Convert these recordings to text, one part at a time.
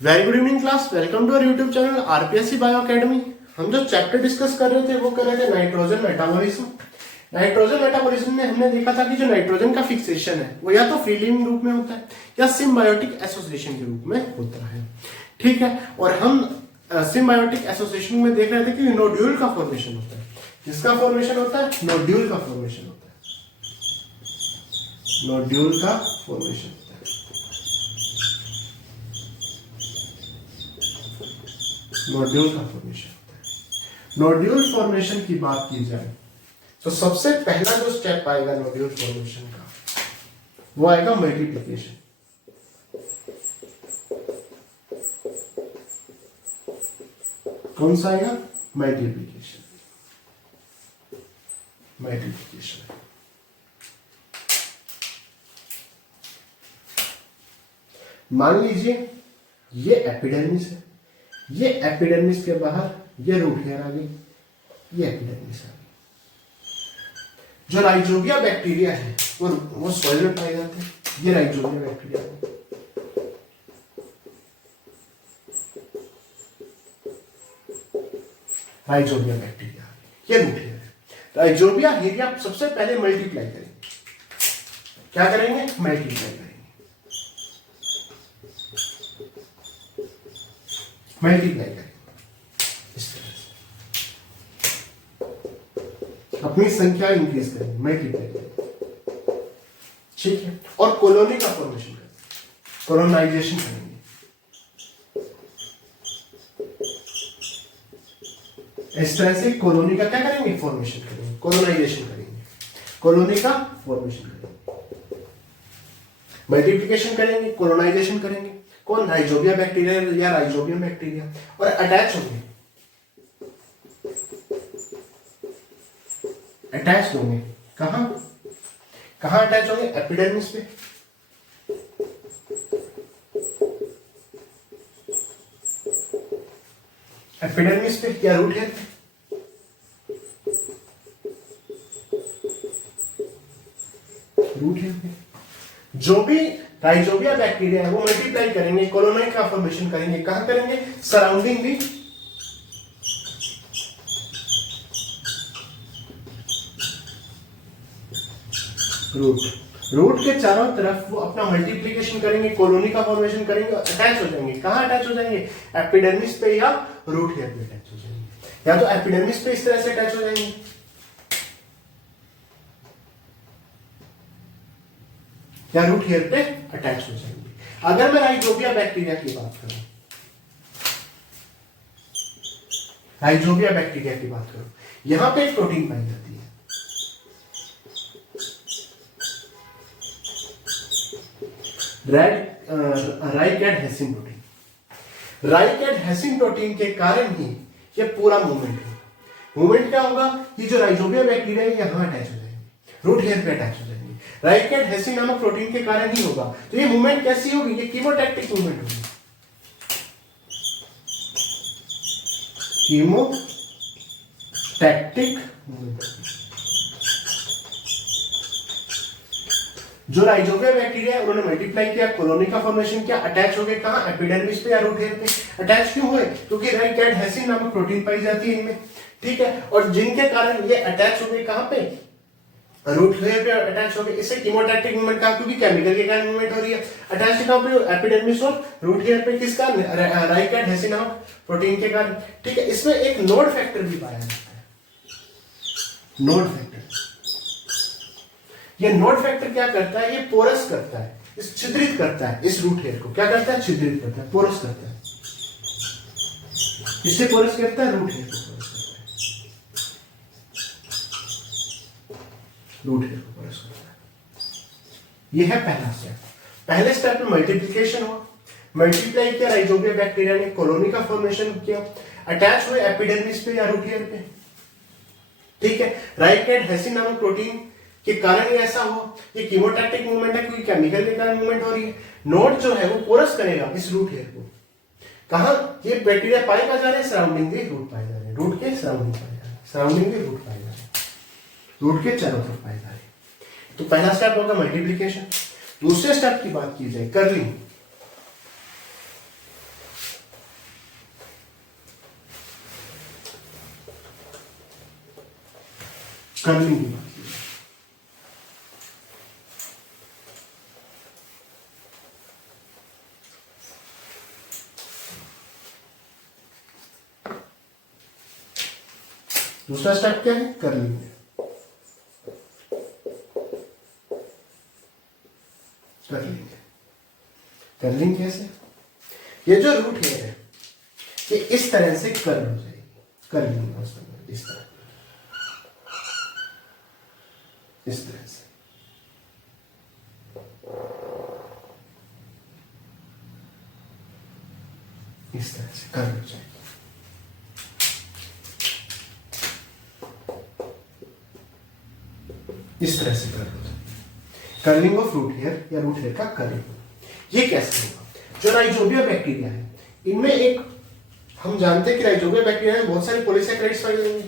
Very good evening class, welcome to our YouTube channel RPSC bio academy. हम जो chapter discuss कर रहे थे वो कर रहे थे नाइट्रोजन मेटाबॉलिज्म। नाइट्रोजन मेटाबॉलिज्म में हमने देखा था कि जो नाइट्रोजन का फिक्सेशन है वो या तो फ्री लिविंग रूप में होता है या सिम्बायोटिक एसोसिएशन के रूप में होता है। ठीक है, और हम सिम्बायोटिक एसोसिएशन में देख रहे थे कि नोड्यूल का फॉर्मेशन होता है। किसका फॉर्मेशन होता है? नोड्यूल का फॉर्मेशन होता है। नोड्यूल का फॉर्मेशन होता है। नोड्यूल का फॉर्मेशन होता है। नोड्यूल फॉर्मेशन की बात की जाए तो सबसे पहला जो स्टेप आएगा नोड्यूल फॉर्मेशन का वो आएगा मल्टीप्लिकेशन। कौन सा आएगा? मल्टीप्लिकेशन। मल्टीप्लिकेशन मान लीजिए ये एपिडर्मिस है, ये एपिडर्मिस के बाहर ये रूट हेयर आ गई, ये एपिडर्मिस आ गई। जो राइजोबिया बैक्टीरिया है वो सॉइल में पाए जाते हैं। ये राइजोबिया बैक्टीरिया है। राइजोबिया बैक्टीरिया ये रूट हेयर है। राइजोबिया हेरिया सबसे पहले मल्टीप्लाई करेंगे। क्या करेंगे? मल्टीप्लाई करेंगे। मल्टीप्लाई करेंगे इस तरह से अपनी संख्या इंक्रीज करेंगे, मल्टीप्लाई करेंगे। ठीक है, और कॉलोनी का फॉर्मेशन करेंगे, कॉलोनाइजेशन करेंगे। इस तरह से कॉलोनी का क्या करेंगे? फॉर्मेशन करेंगे, कॉलोनाइजेशन करेंगे, कॉलोनी का फॉर्मेशन करेंगे, मल्टीप्लिकेशन करेंगे, कॉलोनाइजेशन करेंगे। कौन? राइजोबिया बैक्टीरिया या राइजोबियम बैक्टीरिया। और अटैच होंगे, अटैच होंगे कहां? कहां अटैच होंगे? एपिडर्मिस पे। एपिडर्मिस पे या रूट हेयर पे। रूट हेयर पे जो भी राइजोबिया बैक्टीरिया है वो मल्टीप्लाई करेंगे, कॉलोनाइड का फॉर्मेशन करेंगे। कहां करेंगे? Surrounding the root. रूट के चारों तरफ वो अपना मल्टीप्लिकेशन करेंगे, कॉलोनी का फॉर्मेशन करेंगे, अटैच हो जाएंगे। कहां अटैच हो जाएंगे? एपिडर्मिस पे या रूट हेयर पे अटैच हो जाएंगे। या तो एपिडर्मिस पे इस तरह से अटैच हो जाएंगे, या रूट हेयर पे अटैच हो जाएंगे। अगर मैं राइजोबिया बैक्टीरिया की बात करूं, राइजोबिया बैक्टीरिया की बात करूं, यहां पे एक प्रोटीन पाई जाती है, राइकेड हेसिन प्रोटीन। राइकेड हेसिन प्रोटीन के कारण ही ये पूरा मूवमेंट है। मूवमेंट क्या होगा? ये जो राइजोबिया बैक्टीरिया है यहां अटैच हो जाएंगे, रूट हेयर पे अटैच हो जाएंगे। राइकेड हेसिन नामक प्रोटीन के कारण ही होगा। तो ये मूवमेंट कैसी होगी? ये कीमोटैक्टिक मूवमेंट होगी। कीमोटैक्टिक मूवमेंट। जो राइजोबिया बैक्टीरिया है उन्होंने मल्टीप्लाई किया, कॉलोनी का फॉर्मेशन किया, अटैच हो गए कहां? एपिडर्मिस पे या रूट हेयर पे। अटैच क्यों हुए? क्योंकि राइकेड हेसिन नामक प्रोटीन पाई जाती है इनमें। ठीक है, और जिनके कारण ये अटैच हो गए कहां पे? रूट हेयर पे अटैच हो गए। इसे कीमोटैक्टिक मूवमेंट कहा, क्योंकि केमिकल के कारण मूवमेंट हो रही है। अटैच कहां पे? एपिडर्मिस और रूट हेयर पे। किसका? राइकेड हेसिन नामक प्रोटीन के कारण। ठीक है, इसमें एक नोड फैक्टर भी पाया जाता है, नोड फैक्टर। ये नोड फैक्टर क्या करता है? ये पोरस करता है, इस छिद्रित करता है इस रूट हेयर को। क्या करता है? छिद्रित करता है, पोरस करता है। इससे पोरस करता है रूट हेयर को, पोरस करता है, रूट हेयर को पोरस करता है। ये है पहला स्टेप। पहले स्टेप में मल्टीप्लिकेशन हुआ, मल्टीप्लाई किया राइजोबिया बैक्टीरिया ने, कॉलोनी का फॉर्मेशन किया, अटैच हुए एपिडर्मिस पे या रूट हेयर पे। ठीक है, राइकेड हेसिन नामक प्रोटीन के कारण ही ऐसा हुआ। ये कीमोटैक्टिक मूवमेंट है क्योंकि केमिकल के कारण मूवमेंट हो रही है। नोड जो है वो पोरस करेगा इस रूट हेयर को। कहां? ये बैक्टीरिया पाए जा रहे हैं, सराउंडिंग दी रूट पाए जा रहे हैं, रूट के सराउंडिंग पाए जा रहे हैं, सराउंडिंग दी रूट पाए जा रहे हैं, रूट के चारों तरफ पाए जा रहे हैं। तो पहला स्टेप होगा मल्टीप्लिकेशन। दूसरे स्टेप की बात की जाए कर्लिंग। कर्लिंग की बात की। दूसरा स्टेप क्या है? कर्लिंग। कर्लिंग कर्लिंग कैसे? ये जो रूट हेयर है ये इस तरह से कर्ल हो जाएगी, कर्लिंग इस तरह, इस तरह से। इस तरह से कर्ल हो जाएगी। इस तरह से कर्ल हो जाएगी। कर्लिंग ऑफ रूट हेयर या रूट हेयर का कर्लिंग। ये कैसे होगा? जो राइजोबिया बैक्टीरिया है इनमें एक, हम जानते हैं कि राइजोबिया बैक्टीरिया में बहुत सारे पॉलीसैकेराइड्स पाए जाएंगे,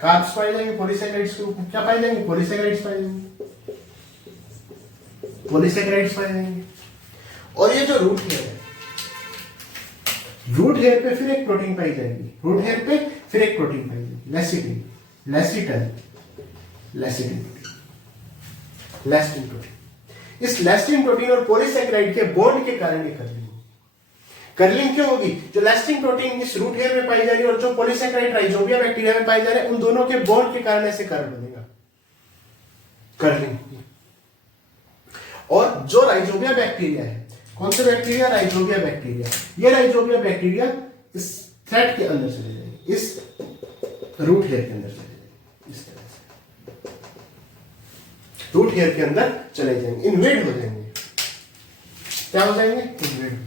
कार्ब्स पाए जाएंगे पॉलीसैकेराइड्स के ऊपर। क्या पाए जाएंगे? पॉलीसैकेराइड्स पाए जाएंगे, पॉलीसैकेराइड्स पाए जाएंगे। और ये जो रूट हेयर है, रूट हेयर पे फिर एक प्रोटीन पाई जाएगी, रूट हेयर पे फिर एक प्रोटीन पाई जाएगी, लेसिटिन, लेसिटन, लेसिटिन प्रोटीन, लेसिटिन प्रोटीन। इस लेसिटिन प्रोटीन और पॉलीसैकेराइड के बॉन्ड के कारण ये कर्लिंग होगी। कर्लिंग क्यों होगी? जो लेसिटिन प्रोटीन इस रूट हेयर में पाई जा रही है और जो पॉलीसैकेराइड राइजोबिया बैक्टीरिया में पाई जा रहे हैं, उन दोनों के बॉन्ड के कारण ऐसे कर्ल बनेगा, कर्लिंग होगी। और जो राइजोबिया बैक्टीरिया है, कौन से बैक्टीरिया? Rhizobia bacteria. ये राइजोबिया बैक्टीरिया इस थ्रेड के अंदर चले जाएंगे, इस रूट हेयर के अंदर चले जाएंगे, इस तरह से रूट हेयर के अंदर चले जाएंगे, इन्वेड हो जाएंगे। क्या हो जाएंगे? इन्वेड हो जाएंगे।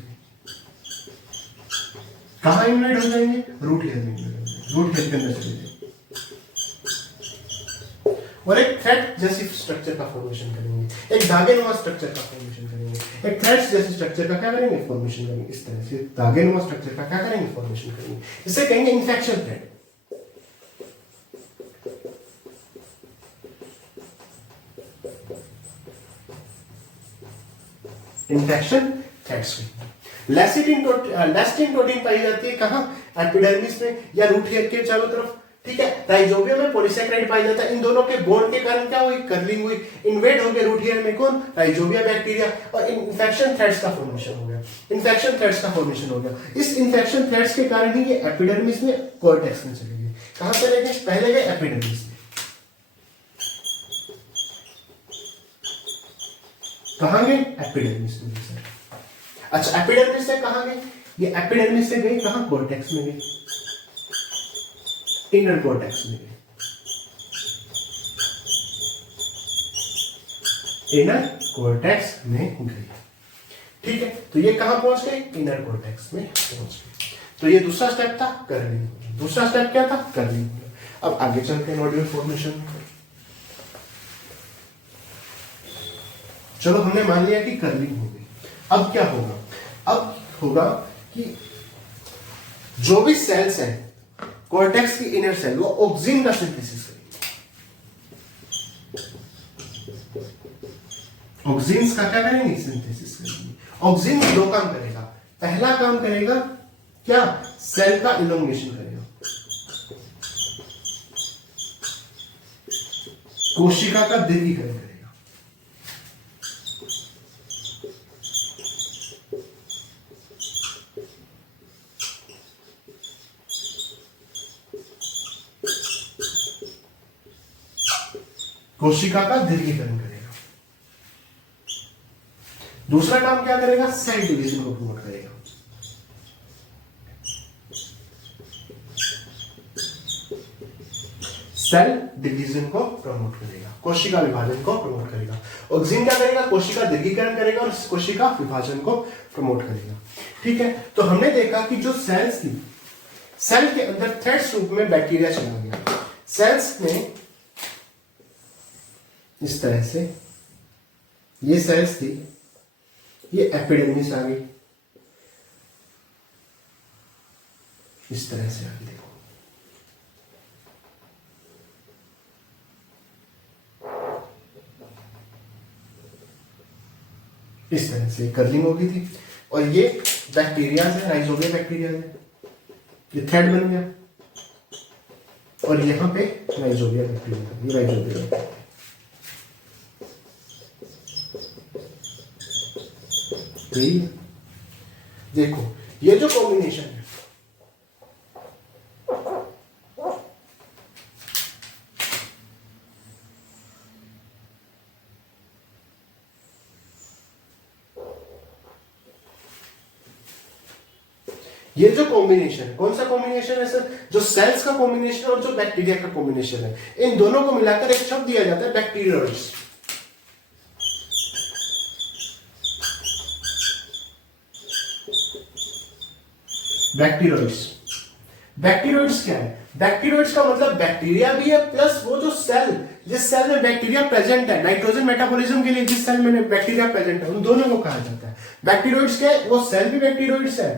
कहां इन्वेड हो जाएंगे? रूट हेयर में इन्वेड हो जाएंगे, रूट हेयर के अंदर चले जाएंगे और एक थ्रेड जैसी स्ट्रक्चर का फॉर्मेशन करेंगे, एक धागेनुमा स्ट्रक्चर का फॉर्मेशन करेंगे, एक थ्रेड्स जैसे स्ट्रक्चर का क्या करेंगे? फॉर्मेशन करेंगे। इस तरह से धागेनुमा स्ट्रक्चर का क्या करेंगे? फॉर्मेशन करेंगे। इसे कहेंगे infection thread. Infection threads. Lecithin protein पाई जाती है कहां? एपिडर्मिस में या रूट हेयर के चारों तरफ, ठीक है। राइजोबियम में पॉलीसैकेराइड पाई जाता है। इन दोनों के बॉन्ड के कारण क्या हुई? कर्लिंग हुई, इन्वेड हो गए रूट हेयर में कौन? राइजोबिया बैक्टीरिया, और इन्फेक्शन थ्रेड्स का फॉर्मेशन हो गया, इन्फेक्शन थ्रेड्स का फॉर्मेशन हो गया। इस इन्फेक्शन थ्रेड्स के कारण ही ये एपिडर्मिस में, कॉर्टेक्स में चले गए। कहां चले गए? पहले गए एपिडर्मिस में। कहां गए? एपिडर्मिस में सर। अच्छा, एपिडर्मिस से कहां गए? ये एपिडर्मिस से गए कहां? कॉर्टेक्स में गए, इनर कॉर्टेक्स में गए, इनर कॉर्टेक्स में गए, ठीक है। तो ये कहां पहुंच गए? इनर कॉर्टेक्स में पहुंच गए। तो ये दूसरा स्टेप था कर्लिंग। दूसरा स्टेप क्या था? कर्लिंग। अब आगे चलते हैं नोड्यूल फॉर्मेशन। चलो, हमने मान लिया कि कर्लिंग हो गई। अब क्या होगा? अब होगा कि जो भी सेल्स हैं कॉर्टेक्स की इनर सेल, वो ऑक्सिन का सिंथेसिस करेंगे। ऑक्सिन्स का क्या करेंगे? सिंथेसिस करेंगे। ऑक्सिन दो काम करेगा। पहला काम करेगा क्या? सेल का इलोंगेशन करेगा, कोशिका का दीर्घीकरण करेगा। कोशिका का दीर्घीकरण करेगा। दूसरा काम क्या करेगा? सेल डिवीजन को प्रमोट करेगा। सेल डिवीजन को प्रमोट करेगा, कोशिका विभाजन को प्रमोट करेगा। ऑक्सिन क्या करेगा? कोशिका दीर्घीकरण करेगा और कोशिका विभाजन को प्रमोट करेगा, ठीक है। तो हमने देखा कि जो सेल्स थी, सेल के अंदर थ्रेड्स रूप में बैक्टीरिया चला गया। सेल्स में इस तरह से ये सेल्स थी, ये एपिडर्मिस आ गई, इस तरह से आ गई। देखो, इस तरह से कर्लिंग हो गई थी। और ये बैक्टीरिया है, राइजोबिया बैक्टीरिया है, ये थ्रेड बन गया। और यहाँ पे राइजोबियम बैक्टीरिया, ये राइजोबियम बैक्टीरिया। देखो ये जो कॉम्बिनेशन है, ये जो कॉम्बिनेशन है, कौन सा कॉम्बिनेशन है सर? जो सेल्स का कॉम्बिनेशन और जो बैक्टीरिया का कॉम्बिनेशन है, इन दोनों को मिलाकर एक शब्द दिया जाता है बैक्टीरियोइड्स। बैक्टीरियोइड्स, बैक्टीरियोइड्स क्या है? बैक्टीरियोइड्स का मतलब बैक्टीरिया भी है प्लस वो जो सेल, जिस सेल में बैक्टीरिया प्रेजेंट है, नाइट्रोजन मेटाबॉलिज्म के लिए जिस सेल में बैक्टीरिया प्रेजेंट है, उन दोनों को कहा जाता है बैक्टीरियोइड्स। के वो सेल भी बैक्टीरियोइड्स है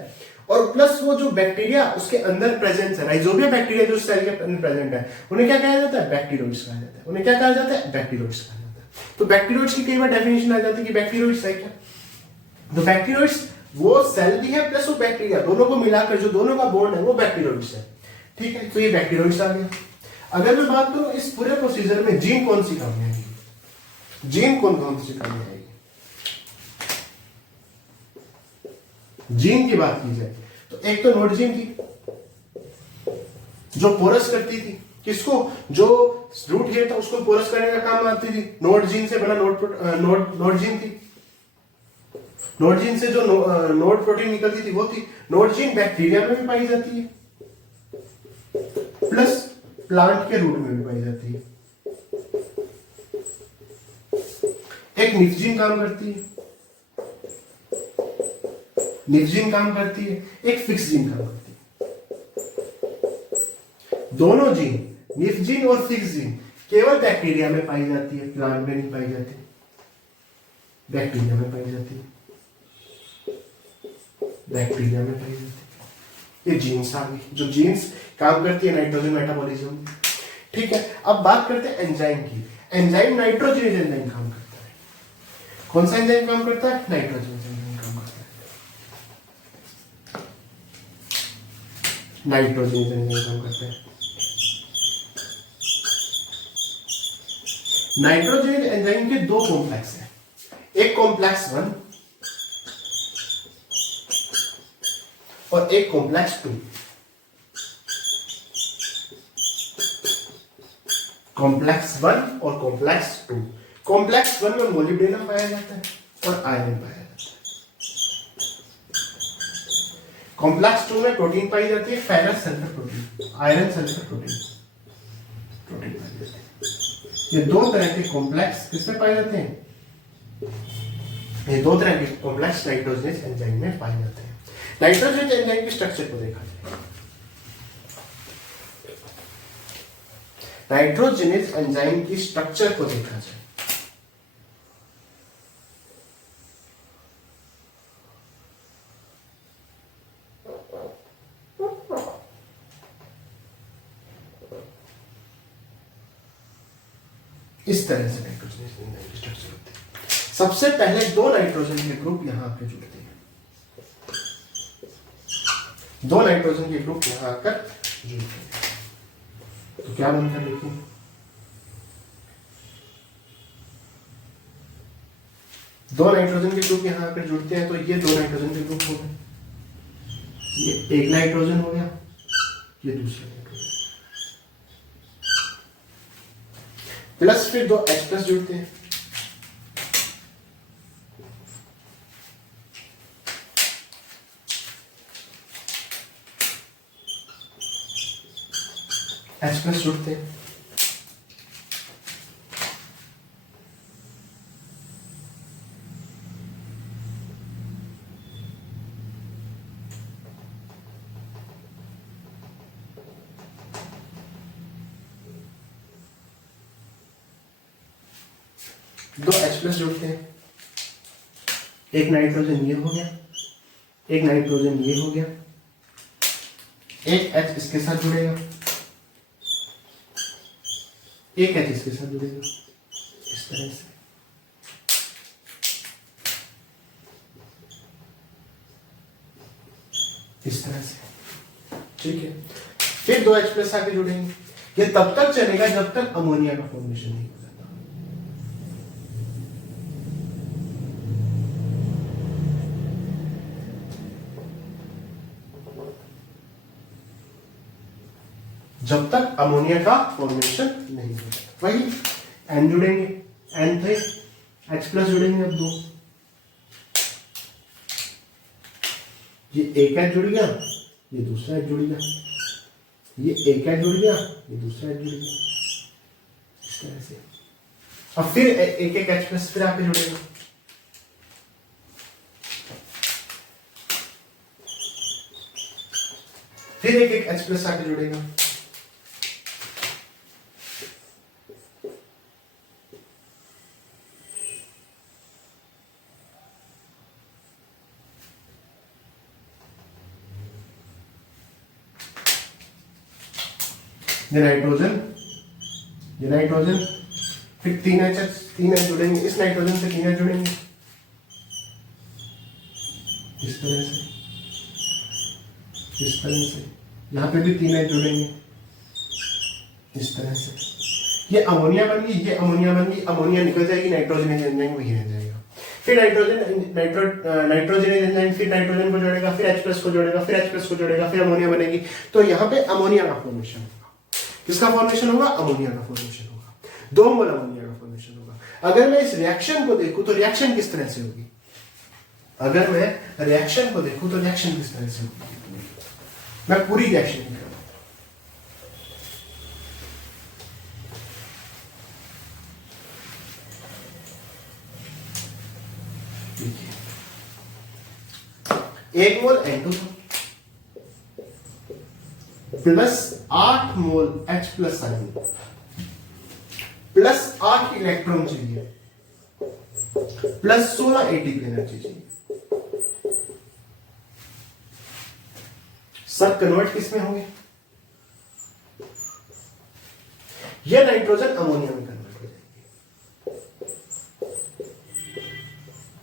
और प्लस वो जो बैक्टीरिया उसके अंदर प्रेजेंस है, राइजोबियम बैक्टीरिया जो सेल के अंदर प्रेजेंट है, उन्हें क्या कहा जाता है? बैक्टीरियोइड्स कहा जाता है। उन्हें क्या कहा जाता है? बैक्टीरियोइड्स कहा जाता है। तो बैक्टीरियोइड्स की कई बार डेफिनेशन आ जाती है कि बैक्टीरियोइड्स है क्या। तो बैक्टीरियोइड्स वो सेल भी है प्लस वो बैक्टीरिया, दोनों को मिलाकर जो दोनों का बॉन्ड है वो बैक्टीरियोइड्स है। ठीक है, तो ये बैक्टीरियोइड्स आ गया। अगर मैं बात करूं इस पूरे प्रोसीजर में जीन कौन सी काम आएगी, जीन कौन कौन सी काम आएगी? जीन की बात की जाए तो एक तो नोड जीन थी जो पोरस करती थी किसको? जो रूट हेयर था उसको पोरस करने का काम आती थी। नोड जीन से बना नोड जीन थी। नोड जीन से जो नोड प्रोटीन निकलती थी वो थी। नोड जीन बैक्टीरिया में भी पाई जाती है प्लस प्लांट के रूट में भी पाई जाती है। एक निफ जीन काम करती है, निफ जीन काम करती है, एक फिक्स जीन काम करती है। दोनों जीन, निफ जीन और फिक्स जीन, केवल बैक्टीरिया में पाई जाती है, प्लांट में नहीं पाई जाती, बैक्टीरिया में पाई जाती है, बैक्टीरिया में पाई जाती है। ये जीन्स आ गई, जो जीन्स काम करती है नाइट्रोजन मेटाबॉलिज्म। ठीक है, अब बात करते हैं एंजाइम की। एंजाइम नाइट्रोजनेज एंजाइम काम करता है। कौन सा एंजाइम काम करता है? नाइट्रोजन एंजाइम काम करता है। नाइट्रोजन एंजाइम काम करता है। नाइट्रोजन एंजाइम के दो कॉम्प्लेक्स हैं, एक कॉम्प्लेक्स 1 और एक कॉम्प्लेक्स 2। कॉम्प्लेक्स 1 और कॉम्प्लेक्स 2। कॉम्प्लेक्स 1 में मोलिब्डेनम पाया जाता है और आयरन पाया जाता है। कॉम्प्लेक्स 2 में प्रोटीन पाई जाती है, ferrous sulphur protein, iron sulphur protein पाई जाती है। ये दो तरह के कॉम्प्लेक्स किसमें पाए जाते हैं? ये दो तरह के कॉम्प्लेक्स नाइट्रोजनेज एंजाइम में पाए जाते हैं। नाइट्रोजनेज एंजाइम की स्ट्रक्चर को देखा जाए। नाइट्रोजनेज एंजाइम की स्ट्रक्चर को देखा जाए इस तरह से नाइट्रोजनेज एंजाइम की स्ट्रक्चर होती है। सबसे पहले दो नाइट्रोजन के ग्रुप यहां आकर जुड़ते हैं, दो नाइट्रोजन के ग्रुप यहां आकर जुड़ते हैं, तो क्या बनता है देखिए। दो नाइट्रोजन के ग्रुप यहां आकर जुड़ते हैं तो ये दो नाइट्रोजन के ग्रुप हो गए, ये एक नाइट्रोजन हो गया, ये दूसरा नाइट्रोजन, प्लस फिर दो H प्लस जुड़ते हैं, H प्लस जुड़ते हैं, दो H प्लस जुड़ते हैं, एक नाइट्रोजन ये हो गया, एक नाइट्रोजन ये हो गया, एक H इसके साथ जुड़ेगा, एक H इसके साथ जुड़ेगा, इस तरह से। इस तरह से, ठीक है। फिर दो H प्लस आके जुड़ेंगे, ये तब तक चलेगा जब तक अमोनिया का फॉर्मेशन नहीं हो जाता। जब तक अमोनिया का फॉर्मेशन नहीं हो जाता। वही एन जुड़ेंगे, एन थे, H प्लस जुड़ेंगे, अब 2, ये एक H जुड़ गया, ये दूसरा H जुड़ गया, ये एक H जुड़ गया, ये दूसरा H जुड़ गया, इस तरह से। अब फिर एक एक H प्लस फिर आके जुड़ेगा, फिर एक एक H प्लस आके जुड़ेगा, ये नाइट्रोजन, ये नाइट्रोजन, फिर 3 H जुड़ेंगे, इस नाइट्रोजन से 3 H जुड़ेंगे, इस तरह से, इस तरह से, यहाँ पे भी 3 H जुड़ेंगे, इस तरह से। ये अमोनिया बन गई, ये अमोनिया बन गई, अमोनिया निकल जाएगी, नाइट्रोजन एंजाइम वही रह जाएगा। फिर नाइट्रोजन एंजाइम फिर नाइट्रोजन को जोड़ेगा, फिर H प्लस को जोड़ेगा, फिर H प्लस को जोड़ेगा, फिर अमोनिया बनेगी। तो यहाँ पे अमोनिया का फॉर्मेशन होगा। किसका फॉर्मेशन होगा? अमोनिया का फॉर्मेशन होगा, 2 मोल अमोनिया का फॉर्मेशन होगा। अगर मैं इस रिएक्शन को देखूं तो रिएक्शन किस तरह से होगी? अगर मैं रिएक्शन को देखूं तो रिएक्शन किस तरह से होगी? मैं पूरी रिएक्शन की करूं। देखिए, 1 मोल N2 था प्लस 8 मोल H plus ion, plus 8 electron चाहिए, प्लस 16 एटीपी एनर्जी चाहिए। सब कन्वर्ट किस में होंगे? यह नाइट्रोजन अमोनिया में कन्वर्ट हो जाएगी।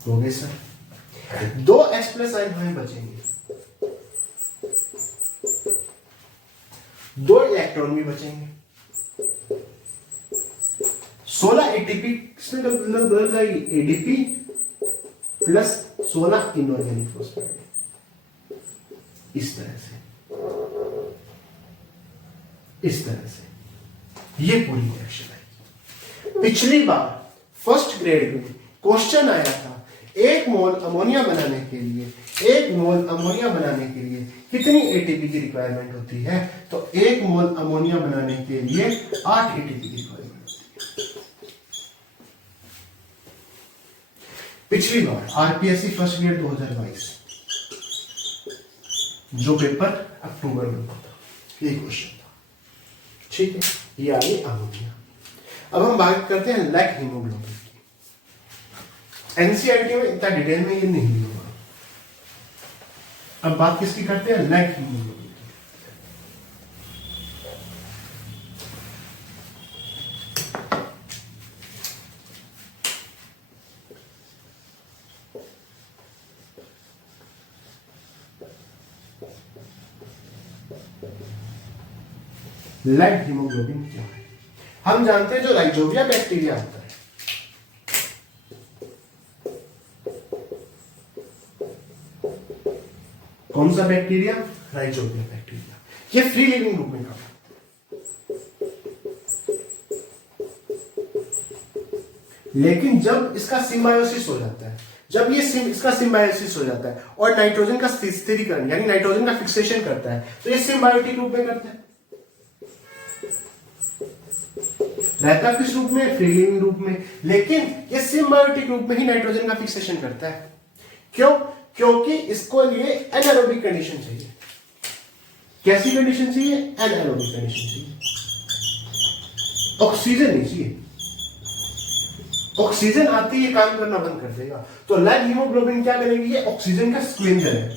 हो गए सर। 2 H प्लस आयन हमें बचेंगे, 2 इलेक्ट्रॉन भी बचेंगे, 16 एटीपी किसमें बदल जाएगी? एडीपी प्लस 16 इनऑर्गेनिक फॉस्फेट, इस तरह से, इस तरह से ये पूरी रिएक्शन आएगी। पिछली बार फर्स्ट ग्रेड में क्वेश्चन आया था 1 मोल अमोनिया बनाने के लिए, 1 मोल अमोनिया बनाने के लिए कितनी एटीपी की रिक्वायरमेंट होती है? तो 1 मोल अमोनिया बनाने के लिए 8 एटीपी की रिक्वायरमेंट होती है। पिछली बार आरपीएससी फर्स्ट ईयर 2022 जो पेपर अक्टूबर में हुआ था, ये क्वेश्चन था। ठीक है, ये आ गई अमोनिया। अब हम बात करते हैं लैक हीमोग्लोबिन की। एनसीईआरटी में इतना डिटेल में ये नहीं होगा। अब बात किसकी करते हैं? लैक हीमोग्लोबिन की। लैक हीमोग्लोबिन क्या है? हम जानते हैं जो राइजोबिया बैक्टीरिया होता है, कौन सा बैक्टीरिया? Rhizobia bacteria. ये फ्री लिविंग ग्रुप में काम करता है। लेकिन जब इसका सिम्बायोसिस हो जाता है, जब ये इसका सिम्बायोसिस हो जाता है और नाइट्रोजन का स्थिरीकरण यानी नाइट्रोजन का फिक्सेशन करता है, तो ये सिम्बायोटिक रूप में करता है। रहता किस रूप में? फ्री लिविंग रूप में। लेकिन ये सिम्बायोटिक रूप में ही नाइट्रोजन का फिक्सेशन करता है। क्यों? क्योंकि इसको लिए एनारोबिक कंडीशन चाहिए। कैसी कंडीशन चाहिए? एनारोबिक कंडीशन चाहिए। ऑक्सीजन नहीं चाहिए। ऑक्सीजन आते ही ये काम करना बंद कर देगा। तो लैक हीमोग्लोबिन क्या करेगी? ये ऑक्सीजन का स्क्वेंजर है।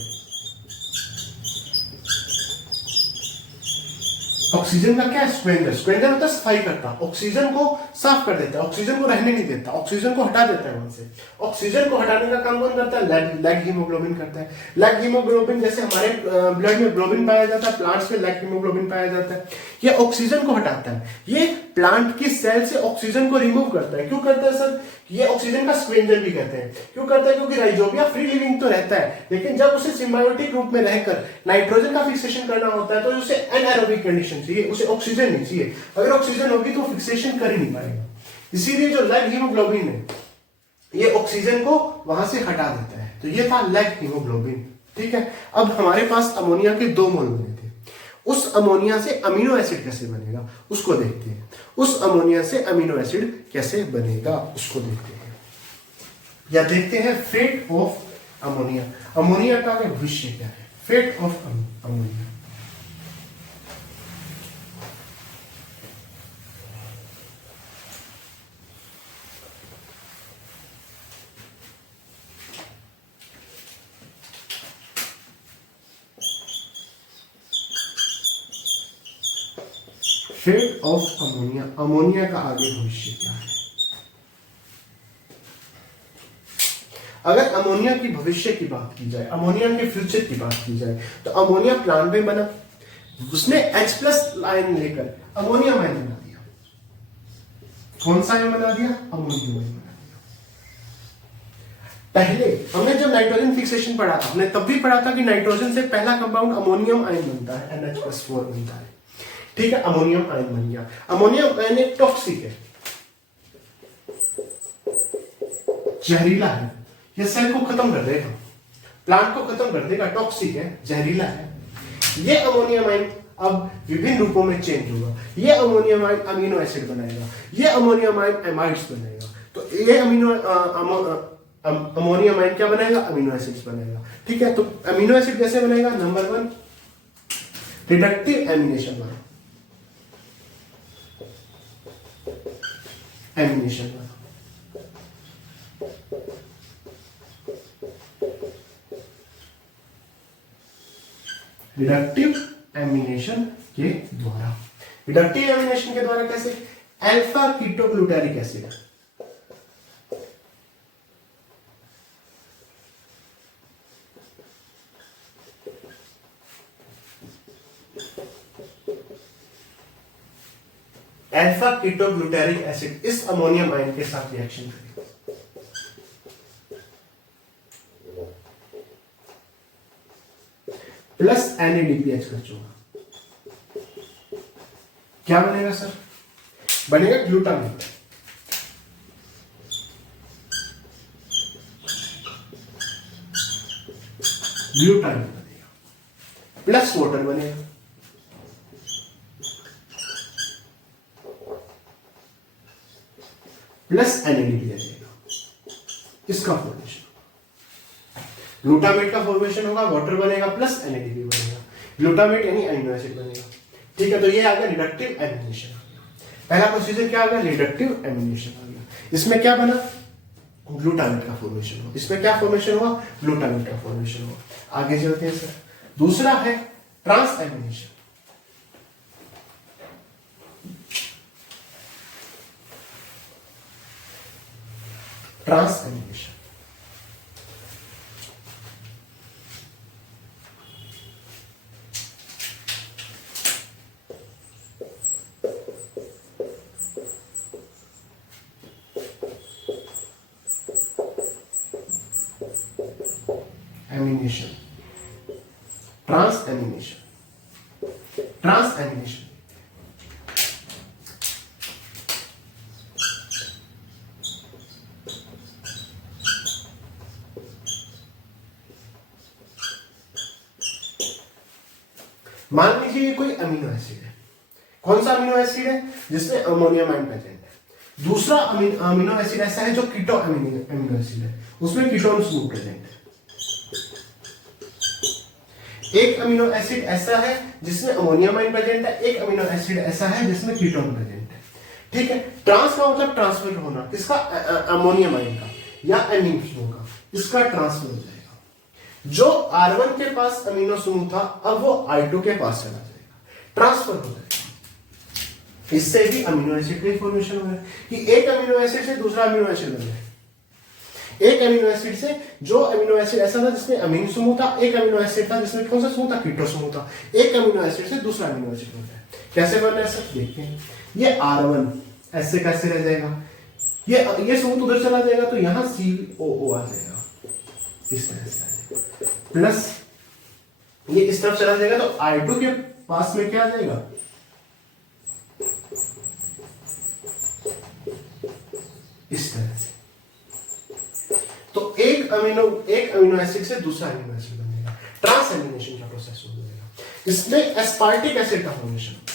ऑक्सीजन का क्या है? स्क्वेंजर। स्क्वेंजर होता है सफाई करता, ऑक्सीजन को साफ कर देता है, ऑक्सीजन को रहने नहीं देता, ऑक्सीजन को हटा देता है वहां से। ऑक्सीजन को हटाने का काम कौन करता है? लैग हीमोग्लोबिन करता है। लैग हीमोग्लोबिन, जैसे हमारे ब्लड में ग्लोबिन पाया जाता है, प्लांट्स में लैग हीमोग्लोबिन पाया जाता है। ये ऑक्सीजन को हटाता है, ये प्लांट की सेल से ऑक्सीजन को रिमूव करता है। क्यों करता है सर? ये ऑक्सीजन का स्क्वेंजर भी कहते हैं। क्यों करता है? क्योंकि राइजोबिया फ्री लिविंग तो रहता है, लेकिन जब उसे सिम्बायोटिक रूप में रहकर नाइट्रोजन का फिक्सेशन करना होता है तो उसे एनाएरोबिक कंडीशन चाहिए, उसे ऑक्सीजन नहीं चाहिए। अगर ऑक्सीजन होगी तो फिक्सेशन कर ही नहीं पाएगा। इसीलिए जो लैग हीमोग्लोबिन है ये ऑक्सीजन को वहां से हटा देता है। तो ये था लैग हीमोग्लोबिन। ठीक है, अब हमारे पास अमोनिया के 2 मोल बने थे। उस अमोनिया से अमीनो एसिड कैसे बनेगा उसको देखते हैं। उस अमोनिया से अमीनो एसिड कैसे बनेगा उसको देखते हैं, या देखते हैं फेट ऑफ अमोनिया। अमोनिया का भविष्य क्या है? Fate of ammonia. Fate of ammonia. Ammonia का आगे भविष्य क्या है? अगर अमोनिया की भविष्य की बात की जाए, अमोनिया के फ्यूचर की बात की जाए, तो अमोनिया प्लांट में बना, उसने H+ आयन लेकर अमोनियम आयन बना दिया। कौन सा आयन बना दिया? अमोनियम आयन बना दिया। पहले हमने जब नाइट्रोजन फिक्सेशन पढ़ा था, हमने तब भी पढ़ा था कि नाइट्रोजन से पहला कंपाउंड अमोनियम आयन बनता है, NH+4 बनता है। ठीक है, अमोनियम आयन बन गया। अमोनियम आयन एक टॉक्सिक है, जहरीला है, ये सेल को खत्म कर देगा, प्लांट को खत्म कर देगा, टॉक्सिक है, जहरीला है। ये अमोनियम आयन अब विभिन्न रूपों में चेंज होगा। ये अमोनियम आयन अमीनो एसिड बनाएगा, ये अमोनियम आयन एमाइड्स बनाएगा। तो ये अमोनियम आयन क्या बनाएगा? अमीनो एसिड्स बनाएगा। ठीक है, तो अमीनो एसिड कैसे बनेगा? नंबर 1 रिडक्टिव एमिनेशन वाला, एमिनेशन वाला। रिडक्टिव एमिनेशन के द्वारा। रिडक्टिव एमिनेशन के द्वारा कैसे? Alpha ketoglutaric acid, alpha ketoglutaric acid इस अमोनियम आयन के साथ रिएक्शन करेगा, प्लस NADPH खर्च होगा। क्या बनेगा सर? बनेगा ग्लूटामेट। ग्लूटामेट बनेगा, प्लस वाटर बनेगा, प्लस NADPH आएगा। इसका फॉर्मेशन, ग्लूटामेट का फॉर्मेशन होगा, वाटर बनेगा, प्लस NADP बनेगा, ग्लूटामेट यानी अमीनो एसिड बनेगा। ठीक है, तो ये आ गया रिडक्टिव एमिनेशन। पहला प्रोसीजर क्या आ गया? रिडक्टिव एमिनेशन आ गया। इसमें क्या बना? ग्लूटामेट का फॉर्मेशन हुआ। इसमें क्या फॉर्मेशन हुआ? ग्लूटामेट का फॉर्मेशन हुआ। आगे चलते हैं सर। दूसरा है transamination. Transamination, amination, transamination, transamination. मान लीजिए ये कोई अमीनो एसिड है। कौन सा अमीनो एसिड है? जिसमें अमोनियम आयन प्रेजेंट है। दूसरा अमीनो एसिड ऐसा है जो कीटो अमीनो एसिड है, उसमें कीटोन समूह प्रेजेंट है। एक अमीनो एसिड ऐसा है जिसमें अमोनियम आयन प्रेजेंट है, एक अमीनो एसिड ऐसा है जिसमें कीटोन प्रेजेंट है। ठीक है, ट्रांस का मतलब ट्रांसफर होना, किसका? अमोनियम आयन का या एमीन समूह का, इसका ट्रांसफर हो जाएगा। जो R1 के पास अमीनो समूह था अब वो I2 के पास चला जाएगा, ट्रांसफर हो जाएगा। इससे भी अमीनो एसिड का फॉर्मेशन हो रहा है कि एक अमीनो एसिड से दूसरा अमीनो एसिड बन जाए। एक अमीनो एसिड से जो अमीनो एसिड ऐसा था जिसमें अमीन समूह था, एक अमीनो एसिड था जिसमें कौन सा समूह था, कीटो समूह था। एक अमीनो एसिड से दूसरा अमीनो एसिड बनता है। कैसे बनना है सब देखते हैं। ये R1 ऐसे कैसे रह जाएगा, ये समूह उधर चला जाएगा तो यहां COO आ जाएगा, इस तरह से आ जाएगा। प्लस ये इस तरफ चला जाएगा तो I2 के पास में क्या आ जाएगा, इस तरह से। तो एक अमीनो एसिड से दूसरा अमीनो एसिड बनेगा, ट्रांसएमिनेशन का प्रोसेस हो जाएगा। इसमें एस्पार्टिक एसिड का फॉर्मेशन होता है।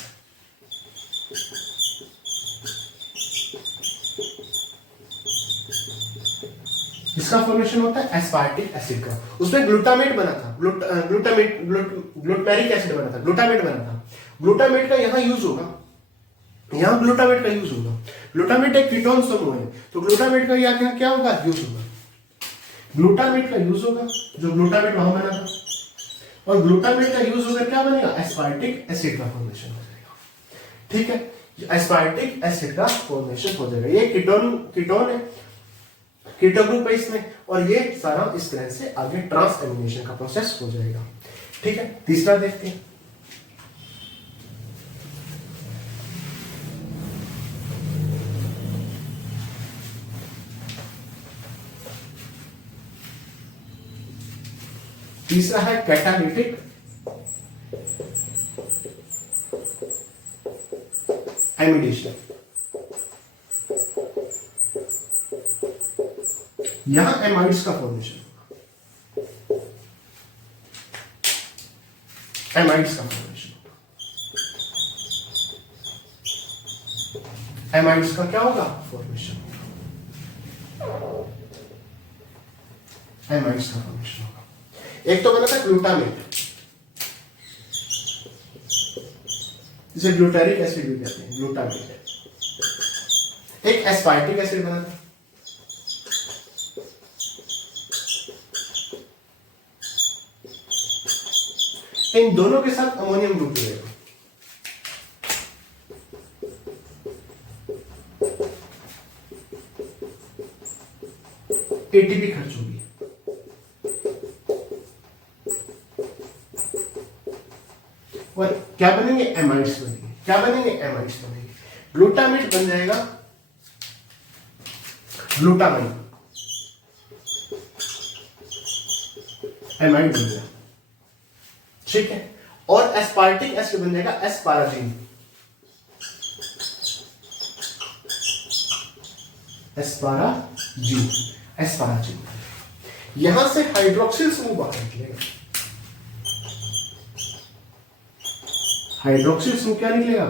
इसका फॉर्मेशन होता है एस्पार्टिक एसिड का। उसमें ग्लूटामेट बना था, ग्लूटामेरिक एसिड बना था, ग्लूटामेट बना था। ग्लूटामेट का यहां यूज होगा, यहां ग्लूटामेट का यूज होगा। ग्लूटामेट एक कीटोन समूह है, तो ग्लूटामेट का यहाँ क्या होगा, यूज होगा। ग्लूटामेट का यूज होगा, जो ग्लूटामेट वहां बना था, और ग्लूटामेट का यूज होकर क्या बनेगा, एस्पार्टिक एसिड का फॉर्मेशन हो जाएगा। ठीक है, एस्पार्टिक एसिड का फॉर्मेशन हो जाएगा। ये कीटोन है, कीटो ग्रुप है इसमें, और ये सारा इस तरह से आगे ट्रांसएमिनेशन का प्रोसेस हो जाएगा। ठीक है, तीसरा देखते हैं। तीसरा है कैटालिटिक एमिडेशन। यहां एमाइड्स का फॉर्मेशन होगा, एमाइड्स का फॉर्मेशन होगा। एमाइड्स का क्या होगा, फॉर्मेशन होगा, एमाइड्स का फॉर्मेशन होगा। एक तो बना था ग्लूटामेट, इसे ग्लूटारिक एसिड भी कहते हैं, ग्लूटामेट। एक एस्पार्टिक एसिड बना था, इन दोनों के साथ अमोनियम ग्रुप रहेगा। एटीपी खर्च होगी, और क्या बनेंगे, एमाइड्स बनेंगे। क्या बनेंगे, एमाइड्स बनेंगे। ग्लूटामेट बन जाएगा ग्लूटामाइन, एमाइड बन जाएगा। ठीक है, और एस्पार्टिक एसिड बन जाएगा एस्पाराजीन। एस्पाराजीन, एस्पाराजीन। यहां से हाइड्रोक्सिल समूह बाहर निकलेगा। हाइड्रोक्सिल समूह क्या निकलेगा,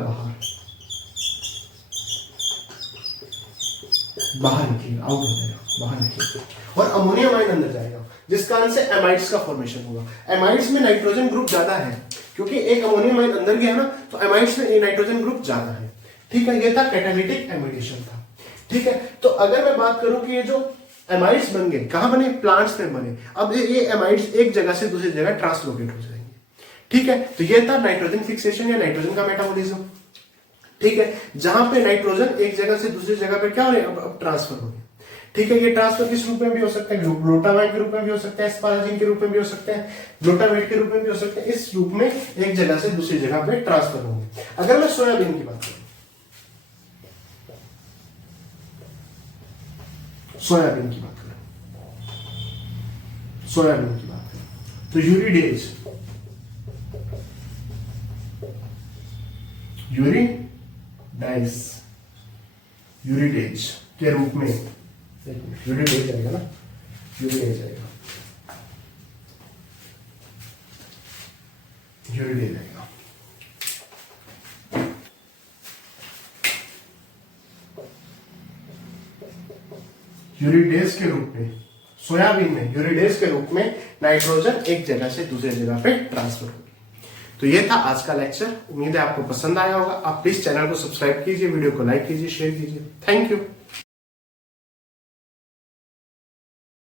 बाहर निकलेगा, आउट हो जाएगा, बाहर निकलेगा, और अमोनियम आयन अंदर जाएगा, जिस कारण से एमाइड्स का फॉर्मेशन होगा। एमाइड्स में नाइट्रोजन ग्रुप ज्यादा है, क्योंकि एक अमोनियम आयन अंदर गया ना, तो एमाइड्स में नाइट्रोजन ग्रुप ज्यादा है। ठीक है, ये था कैटालिटिक एमिडेशन था। ठीक है, तो अगर मैं बात करूं कि ये जो एमाइड्स बन गए, कहां बने, प्लांट्स में बने। अब ये एमाइड्स एक जगह से दूसरी जगह ट्रांसलोकेट हो जाएंगे। ठीक है, तो ये था नाइट्रोजन फिक्सेशन या नाइट्रोजन का मेटाबॉलिज्म। ठीक है, जहां पे नाइट्रोजन एक जगह से दूसरी जगह पे क्या हो रहे हैं, अब ट्रांसफर हो रहे हैं। ठीक है, ये ट्रांसफर किस रूप में भी हो सकता है, ग्लूटामाइन के रूप में भी हो सकता है, एस्पाराजीन के रूप में भी हो सकते हैं, ग्लूटामेट के रूप में भी हो सकते हैं। इस रूप में एक जगह से दूसरी जगह पे ट्रांसफर होंगे। अगर मैं सोयाबीन की बात करूं, सोयाबीन की बात करें तो यूरिडेज के रूप में, यूरिडेज आएगा ना, यूरिडेज आएगा, यूरिडेज आएगा। यूरिडेज के रूप में, सोयाबीन में यूरिडेज के रूप में नाइट्रोजन एक जगह से दूसरी जगह पे ट्रांसफर होगी। तो ये था आज का लेक्चर। उम्मीद है आपको पसंद आया होगा। आप प्लीज चैनल को सब्सक्राइब कीजिए, वीडियो को लाइक कीजिए, शेयर कीजिए। Thank you.